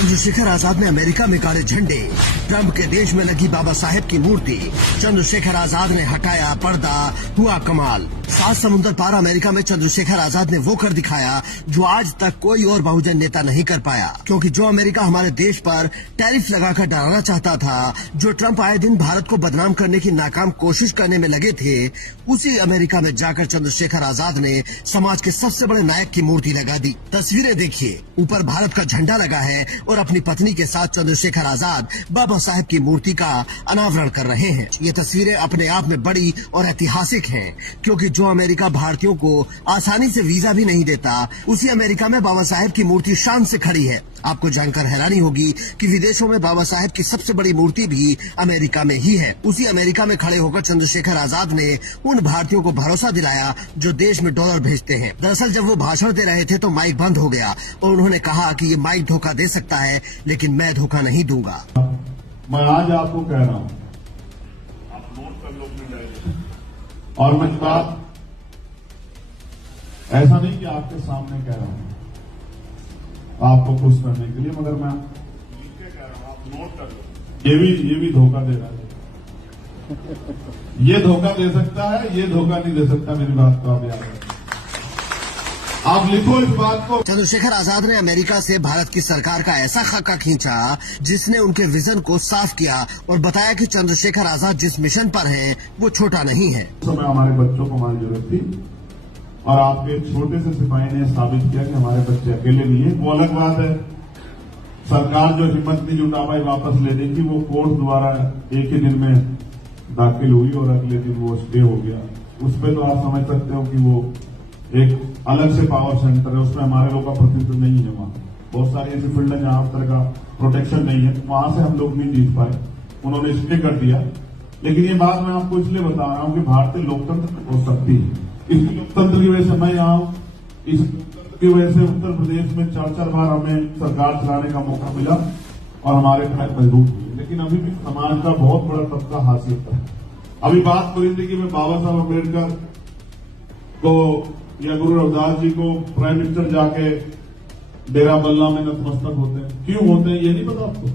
चंद्रशेखर आजाद ने अमेरिका में गाड़े झंडे, ट्रंप के देश में लगी बाबा साहेब की मूर्ति, चंद्रशेखर आजाद ने हटाया पर्दा, हुआ कमाल। 7 समुंदर पार अमेरिका में चंद्रशेखर आजाद ने वो कर दिखाया जो आज तक कोई और बहुजन नेता नहीं कर पाया। क्योंकि जो अमेरिका हमारे देश पर टैरिफ लगाकर डराना चाहता था, जो ट्रंप आए दिन भारत को बदनाम करने की नाकाम कोशिश करने में लगे थे, उसी अमेरिका में जाकर चंद्रशेखर आजाद ने समाज के सबसे बड़े नायक की मूर्ति लगा दी। तस्वीरें देखिए, ऊपर भारत का झंडा लगा है और अपनी पत्नी के साथ चंद्रशेखर आजाद बाबा साहेब की मूर्ति का अनावरण कर रहे हैं। ये तस्वीरें अपने आप में बड़ी और ऐतिहासिक हैं, क्योंकि जो अमेरिका भारतीयों को आसानी से वीजा भी नहीं देता, उसी अमेरिका में बाबा साहेब की मूर्ति शान से खड़ी है। आपको जानकर हैरानी होगी कि विदेशों में बाबा साहेब की सबसे बड़ी मूर्ति भी अमेरिका में ही है। उसी अमेरिका में खड़े होकर चंद्रशेखर आजाद ने उन भारतीयों को भरोसा दिलाया जो देश में डॉलर भेजते हैं। दरअसल जब वो भाषण दे रहे थे तो माइक बंद हो गया और उन्होंने कहा कि ये माइक धोखा दे सकता है, लेकिन मैं धोखा नहीं दूंगा। मैं आज आपको कह रहा हूँ, आप नोट कर लो, और मैं बात ऐसा नहीं कि आपके सामने कह रहा हूँ आपको खुश करने के लिए, मगर मैं कह रहा हूँ, आप नोट कर लो। ये भी धोखा दे रहा है। ये धोखा दे सकता है, ये धोखा नहीं दे सकता। मेरी बात को आप याद रखें, आप लिखो इस बात को। चंद्रशेखर आजाद ने अमेरिका से भारत की सरकार का ऐसा खाका खींचा जिसने उनके विजन को साफ किया और बताया कि चंद्रशेखर आजाद जिस मिशन पर हैं, वो छोटा नहीं है। उस समय हमारे बच्चों को हमारी जरूरत थी और आपके छोटे से सिपाही ने साबित किया कि हमारे बच्चे अकेले नहीं है। वो अलग बात है, सरकार जो हिम्मत नहीं जुटा पाई वापस लेने की, वो कोर्ट द्वारा एक ही दिन में दाखिल हुई और अगले दिन वो स्टे हो गया। उस पर तो आप समझ सकते हो कि वो एक अलग से पावर सेंटर है, उसमें हमारे लोग का प्रतिनिधित्व नहीं है। वहां बहुत सारी ऐसी फील्ड है जहां तरह का प्रोटेक्शन नहीं है, वहां से हम लोग नहीं जीत पाए, उन्होंने स्टे कर दिया। लेकिन ये बात मैं आपको इसलिए बता रहा हूं कि भारतीय लोकतंत्र हो सकती है। इस लोकतंत्र की वजह से मैं यहाँ हूं, इस लोकतंत्र की वजह से उत्तर प्रदेश में 4 बार हमें सरकार चलाने का मौका मिला और हमारे पैर मजबूत हुए। लेकिन अभी भी समाज का बहुत बड़ा तबका हासिल था। अभी बात करी थी कि मैं बाबा साहब अम्बेडकर को या गुरु रविदास जी को प्राइम मिनिस्टर जाके डेरा बल्ला में नतमस्तक होते हैं। क्यों होते हैं ये नहीं पता आपको?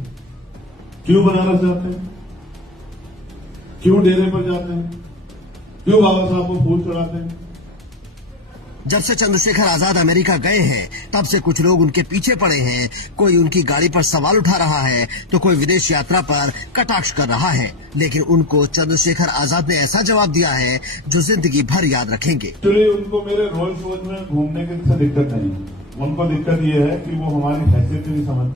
क्यों बनारस जाते हैं, क्यों डेरे पर जाते हैं, क्यों बाबा साहब को फूल चढ़ाते हैं? जब से चंद्रशेखर आजाद अमेरिका गए हैं, तब से कुछ लोग उनके पीछे पड़े हैं। कोई उनकी गाड़ी पर सवाल उठा रहा है तो कोई विदेश यात्रा पर कटाक्ष कर रहा है, लेकिन उनको चंद्रशेखर आजाद ने ऐसा जवाब दिया है जो जिंदगी भर याद रखेंगे। एक्चुअली उनको मेरे रोल्स रॉयस में घूमने की दिक्कत नहीं है, उनको दिक्कत ये है कि वो हमारी हैसियत नहीं समझ